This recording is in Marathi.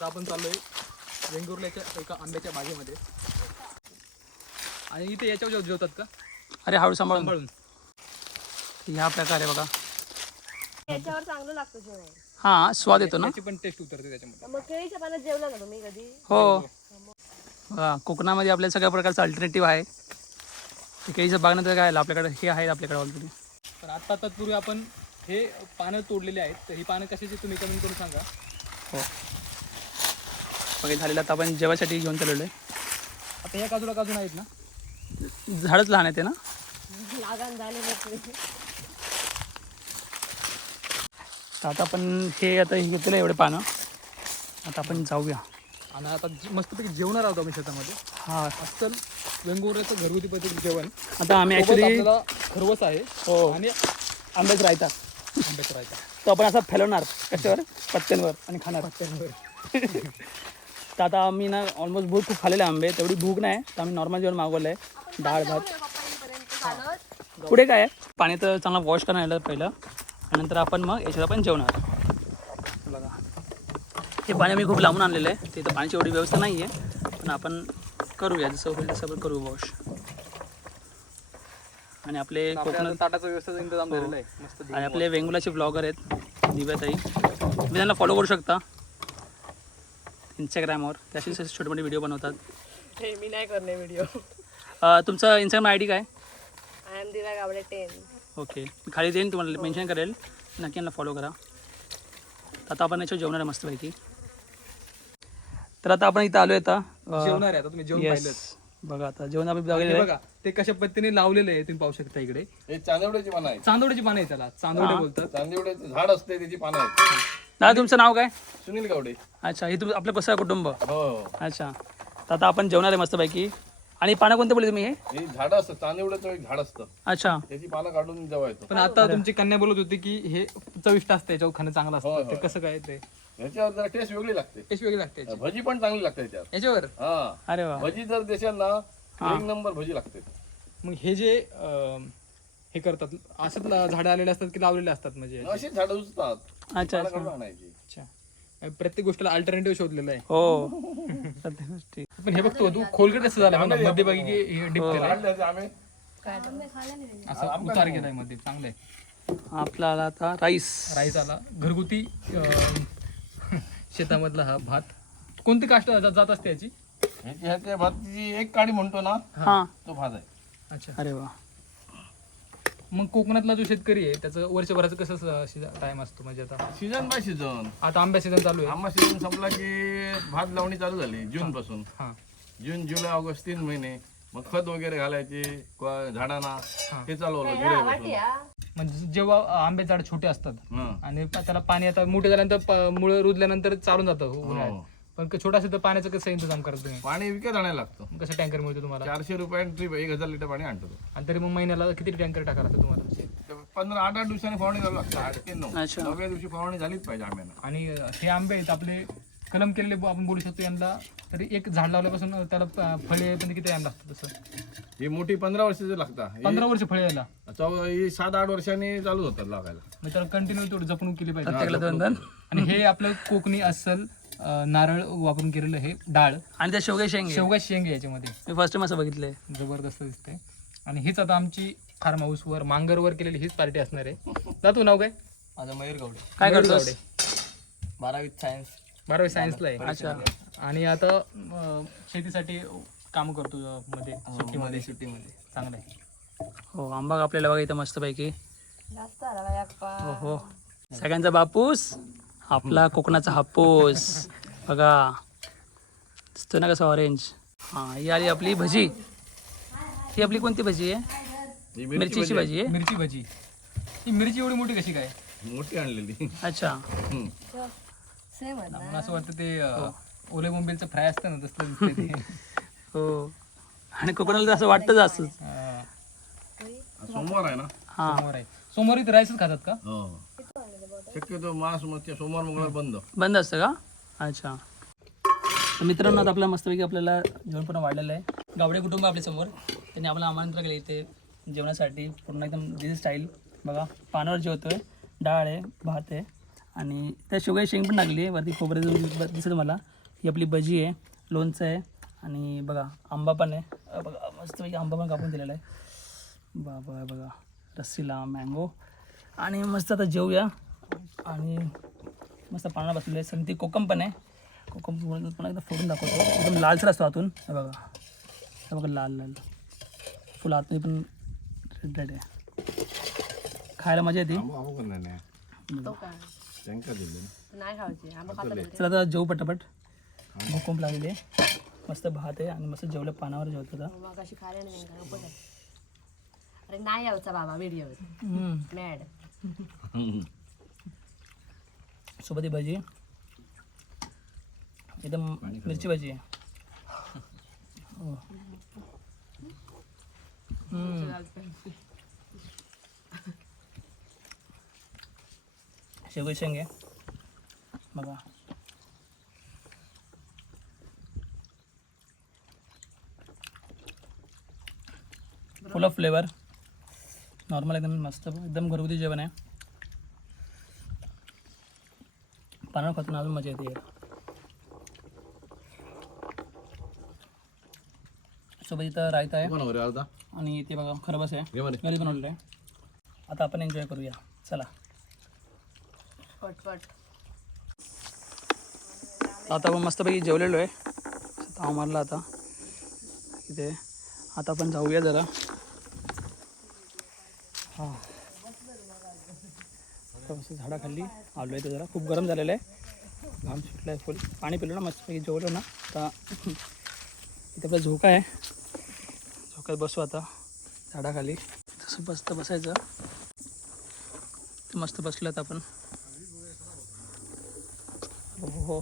आता आपण चाललोय वेंगुर्ल्याच्या एका आंब्याच्या बागेमध्ये. आणि इथे याच्यावर जेव- जेवतात का? अरे हळू सांभाळून. सांभाळून. ह्या प्रकारे बघा. याच्यावर चांगलं लागतं जेवण. हा स्वाद येतो ना? याची पण टेस्ट उतरते त्याच्यामध्ये. मग केळीच्या पाण्यात जेवला ना तुम्ही कधी? हो. बघा कोकणामध्ये आपल्या सगळ्या प्रकारचं अल्टरनेटिव्ह आहे. ते केळीचं बागनंतर काय आलं आपल्याकडे हे आहे आपल्याकडे ऑलरेडी तर आता तत्पूर्वी आपण हे पानं तोडलेले आहेत. तर ही पानं कशाची तुम्ही कमेंट करून सांगा. हो. बघा झालेलं आता आपण जेवायसाठी घेऊन चाललेलो आहे आता या काजूला काजू नाहीत ना? झाडच लहान आहे ते ना? लागान झाले तर आता आपण हे आता हे घेतलेलं एवढे पानं. आता आपण जाऊया. आणि आता जे- मस्तपैकी जेवणार आहोत आम्ही शेतामध्ये. हा. अस्सल वेंगुर्ल्याचं घरगुती पद्धती जेवण. आता आम्ही सोबत ॲक्च्युली आपल्याला खरवस आहे हो. आणि आंब्याच राहता आंब्याचं रायता. तो आपण असा फैलवणार कशावर? पत्त्यांवर आणि खाणार. तर आता आम्ही ना ऑलमोस्ट भूक खूप खाल्लेले आंबे. तेवढी भूक नाही तर आम्ही नॉर्मल जेवण मागवलं आहे डाळ भात. पुढे काय आहे? पाणी तर चांगलं वॉश करून आलं पहिलं. आणि नंतर आपण मग याच्यात आपण जेवणार. बघा. हे पाणी मी खूप लांबून आणलेलं आहे. तिथं पाण्याची एवढी व्यवस्था नाही आहे पण आपण करूया. जसं होईल तसं आपण करू वॉश आणि आपले कोकणात ताटाचा व्यवस्था इंतजाम झालेला आहे. मस्त आणि आपले वेंगुलाचे ब्लॉगर आहेत. दिव्याताई. तुम्ही त्यांना फॉलो करू शकता. इंस्टाग्रामवर त्याशी छोटे मोठे व्हिडिओ बनवतात. हे मी नाही करणे व्हिडिओ अं, तुमचं इंस्टाग्राम आय डी काय? आय एम दिला गावडे टेन ओके मी खाली देईन तुम्हाला मेन्शन करेल. नक्की यांना फॉलो करा. आता आपण याच्यावर जेवणार आहे मस्तपैकी. तर आता आपण इथं आलो आहे आता जेवणार आहे आता तुम्ही जेवण येस पाहिलं बघा आता जेवण आपण हे बघा बघा ते कशा पद्धतीने लावलेले आहे तुम्ही पाहू शकता इकडे. हे चांदवड्याची पानं आहेत. चांदोडीची पानं आहे त्याला. चांदोडे बोलतात. चांदवड्याचं झाड असते त्याची पानं आहेत. दादा तुमचं नाव काय? सुनील गावडे. अच्छा हे तुम आपलं कसं आहे कुटुंब? हो. अच्छा. तर आता आपण जेवणार आहे मस्तपैकी. आणि पानं कोणते बोलले तुम्ही हे? हे झाड असतं चांदवड्याचं एक झाड असतं. अच्छा. त्याची पानं काढून जेवायचं पण आता तुमची कन्या बोलत होती की हे चविष्ट असते याच्यावर खाणं चांगलं होय, असतं ते. कसं काय ते? ह्याच्यावर जरा टेस्ट वेगळी लागते. टेस्ट वेगळी लागते याची. भजी पण चांगली लागते याच्यावर. याच्यावर? हा. अरे वा. भजी जर देशाल ना एक नंबर भजी लागते. मग हे जे अं, हे करतात. असंच ला- झाडं आलेले असतात की लावलेले असतात म्हणजे? अशीच झाडं उचतात अच्छा पानं अच्छा. काढून आणायची. अच्छा. प्रत्येक गोष्टीला अल्टरनेटिव्ह शोधलेलं आहे. हो. सध्या गोष्टी. पण हे बघतो तू खोलगट कसं झालं बघ ना, मध्ये बघी की हे केलंय. आम्ही असं उतार केलायमध्ये चांगलं आहे आपल्याला आता राईस राईस आला. घरगुती अं, शेतामधला हा भात. कोणती काष्ट जा- जात असते याची? ह्याची ह्याच्या भाताची एक काडी म्हणतो ना हा. तो भात आहे. अच्छा. अरे वा. मग कोकणातला जो शेतकरी आहे त्याचं वर्षभराचं कसं टाइम असतो? म्हणजे आता सीझन बाय सीझन आता आंब्या सीझन चालू आहे. आंबा सीझन संपला की भात लावणी चालू झाली जून पासून. हा. जून जुलै ऑगस्ट तीन महिने. मग खत वगैरे घालायचे क- झाडांना ते चालवलं जुलै पासून म्हणजे जेव्हा आंबे झाड छोटे असतात हं. आणि त्याला पाणी आता मोठे झाल्यानंतर मुळं रुजल्यानंतर चालून जातं हो. उन्हाळ्यात. पण छोटा तर पाण्याचं कसं इंतजाम करत तुम्ही? पाणी विकत आणायला लागतं. कसं टँकर मिळतो तुम्हाला? चारशे रुपयाने ट्रिप एक हजार लिटर पाणी आणतो तो. आणि तरी मग महिन्याला किती टँकर टाकायला लागतं तुम्हाला? तर पंधरा आठ आठ दिवसांनी फवारणी करावी लागते. आठ ते नऊ. अच्छा. नवव्या दिवशी फवारणी झालीच पाहिजे आंब्यानं आणि हे आंबे आहेत आपले कलम केलेले ब- आपण बोलू शकतो यांना. तरी एक झाड लावल्यापासून त्याला प- फळे येईपर्यंत किती टाइम लागतो तसं? ही मोठी पंधरा वर्षाची लागतात पंधरा वर्ष फळे यायला. चौ ही सात आठ वर्षांनी चालू होतात लागायला. मग त्याला कंटिन्यू तेवढी जपणूक केली पाहिजे. प्रत्येकाला दोन दोन आणि हे आपलं कोकणी अस्सल अं, नारळ वापरून केलेलं हे डाळ. आणि त्या शेवगे शेंगे? शेवगा शेंग आहे याच्यामध्ये. मी फर्स्ट टाइम असं बघितलंय. जबरदस्त दिसते आणि हीच आता आमची फार्म हाऊसवर मांगरवर केलेली हीच पार्टी असणार आहे. जातो नाव काय? माझं मयूर गावडे. काय मयूर करतोस? गावडे. बारावीत सायन्स बारावी सायन्सला आहे. अच्छा. आणि आता अं, शेतीसाठी काम करतो अं, मध्ये सुट्टीमध्ये. सुट्टीमध्ये. चांगलं आहे. हो आंबा कापलेला बघा इथं मस्तपैकी. हो हो सगळ्यांचा बापूस. आपला कोकणाचा हापूस. बघा. दिसतो ना कसं ऑरेंज हां ही आली आपली भजी. ही आपली कोणती भजी आहे? ही मिरचीची भाजी आहे. मिरची भजी. ही मिरची एवढी मोठी कशी काय? मोठी आणलेली. अच्छा. हं. मला असं वाटतं ते अं, ओले बोंबीलचं फ्राय असतं ना तसलं ते. हो. आणि कोकणाला तर असं वाटतंच असं अं, सोमवार आहे ना? हां. सोमवार आहे. सोमवार इथे राईसच खातात का? हो. शक्यतो मास मग सोमवार मंगळवार बंद. बंद असतं का? अच्छा. तर मित्रांनो आता आपल्या मस्तपैकी आपल्याला जेवणपण वाढलेलं आहे. गावडे कुटुंब आपल्यासमोर. त्यांनी आम्हाला आमंत्रण केले इथे जेवणासाठी. पूर्ण एकदम दिस स्टाईल बघा पानावर जेवतोय. डाळ आहे भात आहे. आणि त्या शेवगाई शेंग पण लागली आहे. वरती खोबरे दिसत मला ही आपली भजी आहे लोणचं आहे. आणि बघा आंबा पण आहे. बघा मस्तपैकी आंबा पण कापून दिलेला आहे. बाबा बघा. रस्सीला मँगो आणि मस्त आता जेवूया. आणि मस्त पाण्यात बसलेलं आहे संती कोकम पण आहे. कोकम पुन्हा एकदा फोडून दाखवतो. एकदम लालसर असतो आतून. हे बघा. हे बघा लाल लाल. फुल आतमध्ये पण रेड रेड आहे. खायला मजा येते. पण तो चला आता जेऊ पटापट. भूक खूप लागलेली मस्त भात आहे आणि मस्त जेवलं पानावर जेवतो आहे. अरे नाही यायचा बाबा व्हिडिओ. मॅड सोबत ही भजी। एकदम मिरची भाजी हो. हम्म. शेवगी बघा. फुल ऑफ़ फ्लेवर नॉर्मल एकदम मस्त एकदम घरगुती जेवण आहे. पानावर खातून अजून मजा येते. सोबत इथं रायता आहे. अर्धा. आणि ते बघा खरबस आहे. घरी बनवलेलं आहे. आता आपण एन्जॉय करूया. चला. आता आपण मस्तपैकी जेवलेलो आहे. ताव मारला आता इथे आता आपण जाऊया जरा. हां. मस्त मस्त झाडाखाली आलो आहे जरा खूप गरम झालेलं आहे. घाम सुटलं आहे फुल पाणी पिलं ना मस्तपैकी जेवलो ना. आता इथे आपला झोका आहे. झोक्यात बसू आता झाडाखाली. तसं मस्त बसायचं. मस्त बसलं आपण. हो हो.